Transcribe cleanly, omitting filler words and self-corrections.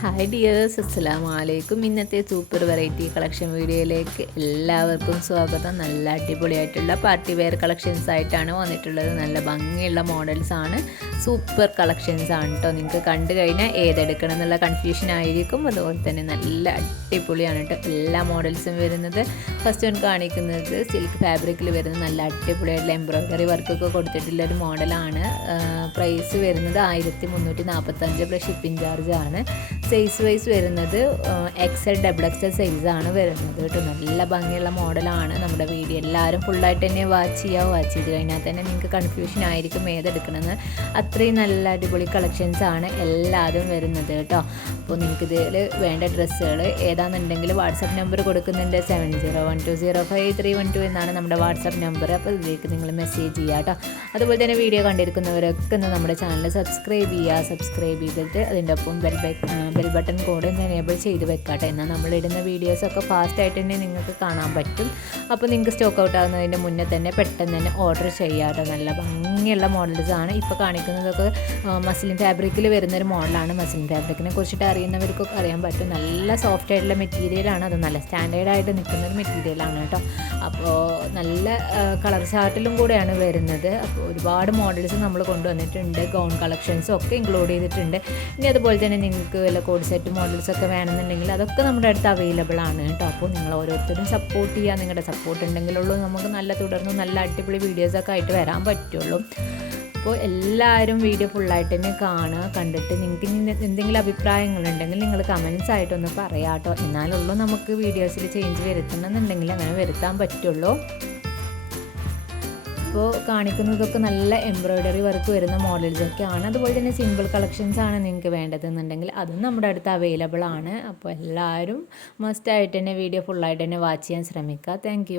Hi dears, അസ്സലാമു അലൈക്കും. ഇന്നത്തെ സൂപ്പർ വെറൈറ്റി കളക്ഷൻ വീഡിയോയിലേക്ക് എല്ലാവർക്കും സ്വാഗതം. നല്ല അടിപൊളിയായിട്ടുള്ള പാർട്ടി വെയർ കളക്ഷൻസ് ആയിട്ടാണ് വന്നിട്ടുള്ളത്. നല്ല ഭംഗിയുള്ള മോഡൽസ് ആണ്, സൂപ്പർ കളക്ഷൻസ് ആണ് കേട്ടോ. നിങ്ങൾക്ക് കണ്ടു കഴിഞ്ഞാൽ ഏതെടുക്കണം എന്നുള്ള കൺഫ്യൂഷൻ ആയിരിക്കും. അതുപോലെ തന്നെ നല്ല അടിപൊളിയാണ് കേട്ടോ എല്ലാ മോഡൽസും വരുന്നത്. ഫസ്റ്റ് വൺ കാണിക്കുന്നത് സിൽക്ക് ഫാബ്രിക്കിൽ വരുന്ന നല്ല അടിപൊളിയായിട്ടുള്ള എംബ്രോയ്ഡറി വർക്കൊക്കെ കൊടുത്തിട്ടുള്ള ഒരു മോഡലാണ്. പ്രൈസ് വരുന്നത് 1345 പ്ലസ് ഷിപ്പിംഗ് ചാർജ് ആണ്. സൈസ് വൈസ് വരുന്നത് XL XXL സൈസാണ് വരുന്നത് കേട്ടോ. നല്ല ഭംഗിയുള്ള മോഡലാണ്. നമ്മുടെ വീഡിയോ എല്ലാവരും ഫുള്ളായിട്ട് തന്നെ വാച്ച് ചെയ്ത് കഴിഞ്ഞാൽ തന്നെ നിങ്ങൾക്ക് കൺഫ്യൂഷൻ ആയിരിക്കും ഏതെടുക്കണമെന്ന്. അത്രയും നല്ല അടിപൊളി കളക്ഷൻസ് ആണ് എല്ലാതും വരുന്നത് കേട്ടോ. അപ്പോൾ നിങ്ങൾക്ക് ഇതിൽ വേണ്ട ഡ്രസ്സുകൾ ഏതാണെന്നുണ്ടെങ്കിൽ വാട്സപ്പ് നമ്പർ കൊടുക്കുന്നുണ്ട്. 7012053112 എന്നാണ് നമ്മുടെ വാട്സപ്പ് നമ്പർ. അപ്പോൾ ഇതിലേക്ക് നിങ്ങൾ മെസ്സേജ് ചെയ്യുക കേട്ടോ. അതുപോലെ തന്നെ വീഡിയോ കണ്ടിരിക്കുന്നവരൊക്കെ ഒന്ന് നമ്മുടെ ചാനൽ സബ്സ്ക്രൈബ് ചെയ്തിട്ട് അതിൻ്റെ ഒപ്പം ബെൽ ബട്ടൺ കോഡ് ഒന്ന് എനേബിൾ ചെയ്ത് വെക്കാട്ടെ. എന്നാൽ നമ്മളിടുന്ന വീഡിയോസൊക്കെ ഫാസ്റ്റായിട്ട് തന്നെ നിങ്ങൾക്ക് കാണാൻ പറ്റും. അപ്പോൾ നിങ്ങൾക്ക് സ്റ്റോക്ക് ഔട്ട് ആകുന്നതിൻ്റെ മുന്നേ തന്നെ പെട്ടെന്ന് തന്നെ ഓർഡർ ചെയ്യാട്ടോ. നല്ല ഭംഗിയുള്ള മോഡൽസാണ് ഇപ്പോൾ കാണിക്കുന്നതൊക്കെ. മസ്ലിൻ ഫാബ്രിക്കിൽ വരുന്നൊരു മോഡലാണ്. മസ്ലിൻ ഫാബ്രിക്കിനെ കുറിച്ചിട്ട് അറിയുന്നവർക്കൊക്കെ അറിയാൻ പറ്റും. നല്ല സോഫ്റ്റ് ആയിട്ടുള്ള മെറ്റീരിയലാണ്. അത് നല്ല സ്റ്റാൻഡേർഡായിട്ട് നിൽക്കുന്നൊരു മെറ്റീരിയലാണ് കേട്ടോ. അപ്പോൾ നല്ല കളർ ചാർട്ടിലും കൂടെയാണ് വരുന്നത്. അപ്പോൾ ഒരുപാട് മോഡൽസ് നമ്മൾ കൊണ്ടുവന്നിട്ടുണ്ട്. ഗൗൺ കളക്ഷൻസും ഒക്കെ ഇൻക്ലൂഡ് ചെയ്തിട്ടുണ്ട്. ഇനി അതുപോലെ തന്നെ നിങ്ങൾക്ക് വല്ല കോഡ് സെറ്റ് മോഡൽസൊക്കെ വേണമെന്നുണ്ടെങ്കിൽ അതൊക്കെ നമ്മുടെ അടുത്ത് അവൈലബിൾ ആണ് കേട്ടോ. അപ്പോൾ നിങ്ങൾ ഓരോരുത്തരും സപ്പോർട്ട് ചെയ്യുക. നിങ്ങളുടെ സപ്പോർട്ട് ഉണ്ടെങ്കിലുള്ളൂ നമുക്ക് തുടർന്ന് നല്ല അടിപൊളി വീഡിയോസൊക്കെ ആയിട്ട് വരാൻ പറ്റുള്ളൂ. അപ്പോൾ എല്ലാവരും വീഡിയോ ഫുള്ളായിട്ട് തന്നെ കാണുക. കണ്ടിട്ട് നിങ്ങൾക്ക് എന്തെങ്കിലും അഭിപ്രായങ്ങളുണ്ടെങ്കിൽ നിങ്ങൾ കമൻസ് ആയിട്ടൊന്ന് പറയാം കേട്ടോ. എന്നാലുള്ളൂ നമുക്ക് വീഡിയോസിൽ ചേഞ്ച് വരുത്തണമെന്നുണ്ടെങ്കിൽ അങ്ങനെ വരുത്താൻ പറ്റുള്ളൂ. ഇപ്പോൾ കാണിക്കുന്നതൊക്കെ നല്ല എംബ്രോയ്ഡറി വർക്ക് വരുന്ന മോഡൽസൊക്കെയാണ്. അതുപോലെ തന്നെ സിമ്പിൾ കളക്ഷൻസ് ആണ് നിങ്ങൾക്ക് വേണ്ടതെന്നുണ്ടെങ്കിൽ അതും നമ്മുടെ അടുത്ത് അവൈലബിൾ ആണ്. അപ്പോൾ എല്ലാവരും മസ്റ്റായിട്ട് തന്നെ വീഡിയോ ഫുള്ളായിട്ട് തന്നെ വാച്ച് ചെയ്യാൻ ശ്രമിക്കുക. താങ്ക്